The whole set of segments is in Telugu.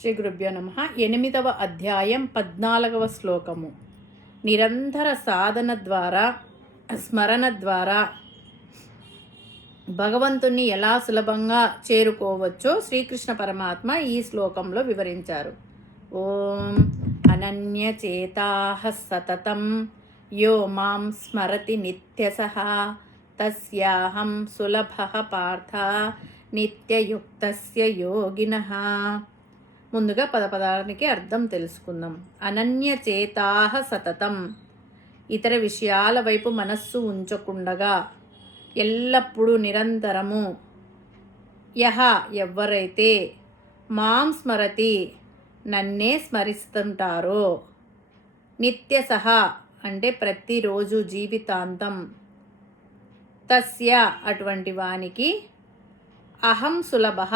శ్రీ గురుభ్యో నమః. 8వ అధ్యాయం 14వ శ్లోకము. నిరంతర సాధన ద్వారా, స్మరణ ద్వారా భగవంతుణ్ణి ఎలా సులభంగా చేరుకోవచ్చో శ్రీకృష్ణ పరమాత్మ ఈ శ్లోకంలో వివరించారు. ఓం అనన్యచేతాః సతతం యో మాం స్మరతి నిత్యసః తస్యాహం సులభః పార్థ నిత్యయుక్తస్య యోగినః. ముందుగా పదానికి అర్థం తెలుసుకుందాం. అనన్యచేతాః సతతం, ఇతర విషయాల వైపు మనస్సు ఉంచకుండగా ఎల్లప్పుడూ నిరంతరము, యహ ఎవరైతే, మాం స్మరతి నన్నే స్మరిస్తుంటారో, నిత్యసహ అంటే ప్రతిరోజు జీవితాంతం, తస్య అటువంటి వానికి, అహం సులభ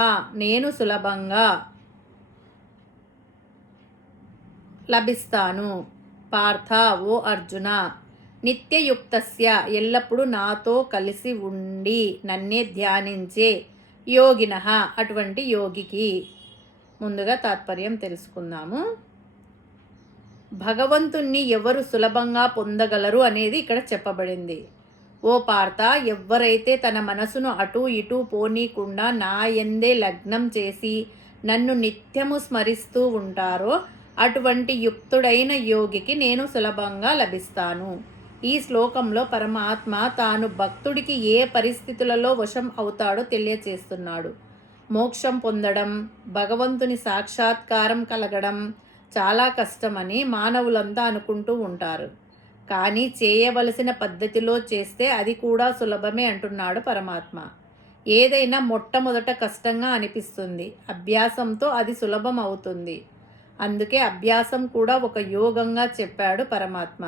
నేను సులభంగా లభిస్తాను. పార్థ ఓ అర్జున, నిత్యయుక్తస్య ఎల్లప్పుడూ నాతో కలిసి ఉండి నన్నే ధ్యానించే యోగినః అటువంటి యోగికి. ముందుగా తాత్పర్యం తెలుసుకుందాము. భగవంతుణ్ణి ఎవరు సులభంగా పొందగలరు అనేది ఇక్కడ చెప్పబడింది. ఓ పార్థ, ఎవరైతే తన మనసును అటూ ఇటూ పోనీకుండా నా యందే లగ్నం చేసి నన్ను నిత్యము స్మరిస్తూ ఉంటారో అటువంటి యుక్తుడైన యోగికి నేను సులభంగా లభిస్తాను. ఈ శ్లోకంలో పరమాత్మ తాను భక్తుడికి ఏ పరిస్థితులలో వశం అవుతాడో తెలియచేస్తున్నాడు. మోక్షం పొందడం, భగవంతుని సాక్షాత్కారం కలగడం చాలా కష్టమని మానవులంతా అనుకుంటూ ఉంటారు. కానీ చేయవలసిన పద్ధతిలో చేస్తే అది కూడా సులభమే అంటున్నాడు పరమాత్మ. ఏదైనా మొట్టమొదట కష్టంగా అనిపిస్తుంది, అభ్యాసంతో అది సులభం అవుతుంది. అందుకే అభ్యాసం కూడా ఒక యోగంగా చెప్పాడు పరమాత్మ.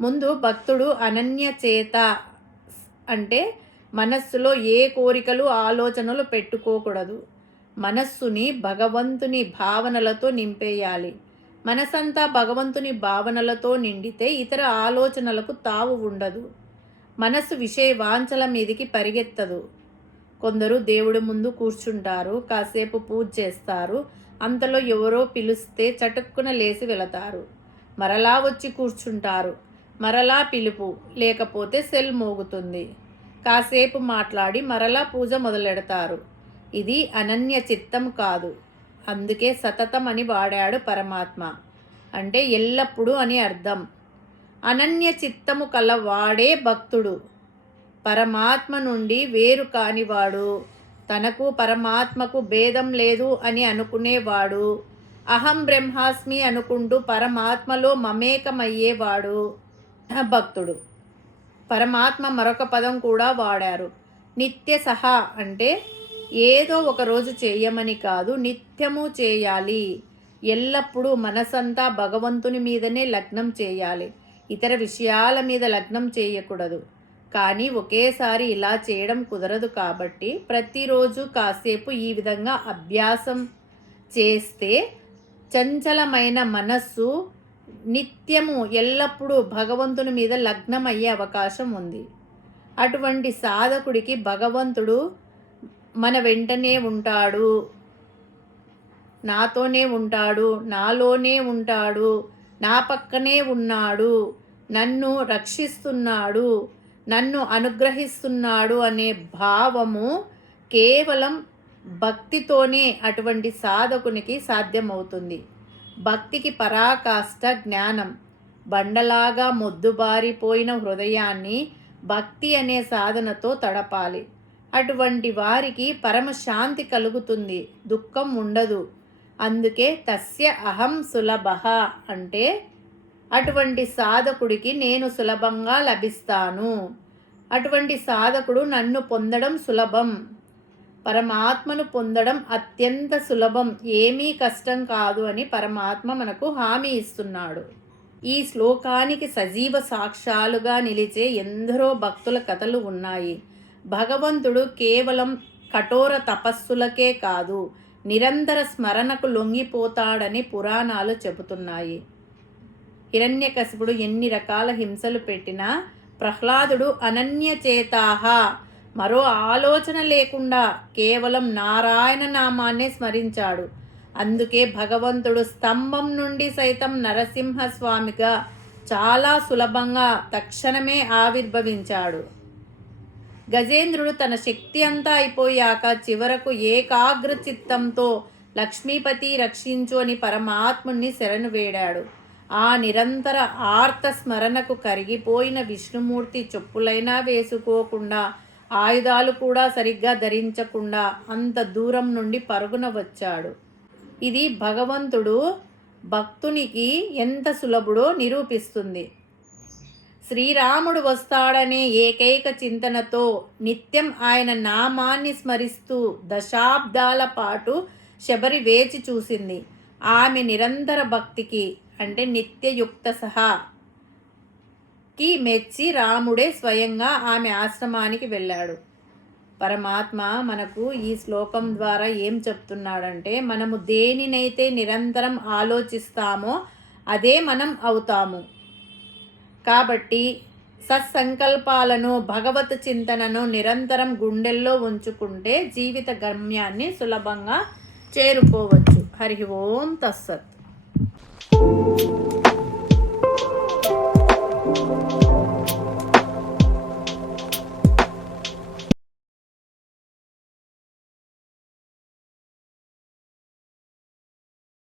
ముందు భక్తుడు అనన్యచేత అంటే మనస్సులో ఏ కోరికలు ఆలోచనలు పెట్టుకోకూడదు. మనస్సుని భగవంతుని భావనలతో నింపేయాలి. మనసంతా భగవంతుని భావనలతో నిండితే ఇతర ఆలోచనలకు తావు ఉండదు. మనస్సు విషయ వాంఛల మీదికి పరిగెత్తదు. కొందరు దేవుడి ముందు కూర్చుంటారు, కాసేపు పూజ చేస్తారు, అంతలో ఎవరో పిలిస్తే చటుక్కున లేచి వెళతారు. మరలా వచ్చి కూర్చుంటారు, మరలా పిలుపు, లేకపోతే సెల్ మోగుతుంది. కాసేపు మాట్లాడి మరలా పూజ మొదలెడతారు. ఇది అనన్య చిత్తం కాదు. అందుకే సతతం అని వాడాడు పరమాత్మ. అంటే ఎల్లప్పుడూ అని అర్థం. అనన్య చిత్తము కలవాడే భక్తుడు. పరమాత్మ నుండి వేరు కానివాడు, తనకు పరమాత్మకు భేదం లేదు అని అనుకునేవాడు, అహం బ్రహ్మాస్మి అనుకుంటూ పరమాత్మలో మమేకమయ్యేవాడు భక్తుడు. పరమాత్మ మరొక పదం కూడా వాడారు, నిత్య సహా అంటే ఏదో ఒకరోజు చేయమని కాదు, నిత్యము చేయాలి. ఎల్లప్పుడూ మనసంతా భగవంతుని మీదనే లగ్నం చేయాలి, ఇతర విషయాల మీద లగ్నం చేయకూడదు. కానీ ఒకేసారి ఇలా చేయడం కుదరదు. కాబట్టి ప్రతిరోజు కాసేపు ఈ విధంగా అభ్యాసం చేస్తే చంచలమైన మనస్సు నిత్యము ఎల్లప్పుడూ భగవంతుని మీద లగ్నం అయ్యే అవకాశం ఉంది. అటువంటి సాధకుడికి భగవంతుడు మన వెంటనే ఉంటాడు, నాతోనే ఉంటాడు, నాలోనే ఉంటాడు, నా పక్కనే ఉన్నాడు, నన్ను రక్షిస్తున్నాడు, నన్ను అనుగ్రహిస్తున్నాడు అనే భావము కేవలం భక్తితోనే అటువంటి సాధకునికి సాధ్యమవుతుంది. భక్తికి పరాకాష్ట జ్ఞానం. బండలాగా మొద్దుబారిపోయిన హృదయాన్ని భక్తి అనే సాధనతో తడపాలి. అటువంటి వారికి పరమశాంతి కలుగుతుంది, దుఃఖం ఉండదు. అందుకే తస్య అహం సులభః అంటే అటువంటి సాధకుడికి నేను సులభంగా లభిస్తాను. అటువంటి సాధకుడు నన్ను పొందడం సులభం, పరమాత్మను పొందడం అత్యంత సులభం, ఏమీ కష్టం కాదు అని పరమాత్మ మనకు హామీ ఇస్తున్నాడు. ఈ శ్లోకానికి సజీవ సాక్ష్యాలుగా నిలిచే ఎందరో భక్తుల కథలు ఉన్నాయి. భగవంతుడు కేవలం కఠోర తపస్సులకే కాదు, నిరంతర స్మరణకు లొంగిపోతాడని పురాణాలు చెబుతున్నాయి. హిరణ్యకశిపుడు ఎన్ని రకాల హింసలు పెట్టినా ప్రహ్లాదుడు అనన్యచేతాః మరో ఆలోచన లేకుండా కేవలం నారాయణ నామాన్నే స్మరించాడు. అందుకే భగవంతుడు స్తంభం నుండి సైతం నరసింహస్వామిగా చాలా సులభంగా తక్షణమే ఆవిర్భవించాడు. గజేంద్రుడు తన శక్తి అంతా అయిపోయాక చివరకు ఏకాగ్ర చిత్తంతో లక్ష్మీపతి రక్షించు అని పరమాత్ముని శరణు వేడాడు. ఆ నిరంతర ఆర్త స్మరణకు కరిగిపోయిన విష్ణుమూర్తి చెప్పులైనా వేసుకోకుండా, ఆయుధాలు కూడా సరిగ్గా ధరించకుండా అంత దూరం నుండి పరుగున వచ్చాడు. ఇది భగవంతుడు భక్తునికి ఎంత సులభుడో నిరూపిస్తుంది. శ్రీరాముడు వస్తాడనే ఏకైక చింతనతో నిత్యం ఆయన నామాన్ని స్మరిస్తూ దశాబ్దాల పాటు శబరి వేచి చూసింది. ఆమె నిరంతర భక్తికి అంటే నిత్యయుక్త సహాకి మెచ్చి రాముడే స్వయంగా ఆమె ఆశ్రమానికి వెళ్ళాడు. పరమాత్మ మనకు ఈ శ్లోకం ద్వారా ఏం చెప్తున్నాడంటే, మనము దేనినైతే నిరంతరం ఆలోచిస్తామో అదే మనం అవుతాము. కాబట్టి సత్సంకల్పాలను, భగవత్ చింతనను నిరంతరం గుండెల్లో ఉంచుకుంటే జీవిత గమ్యాన్ని సులభంగా చేరుకోవచ్చు. హరి ఓం తస్సత్.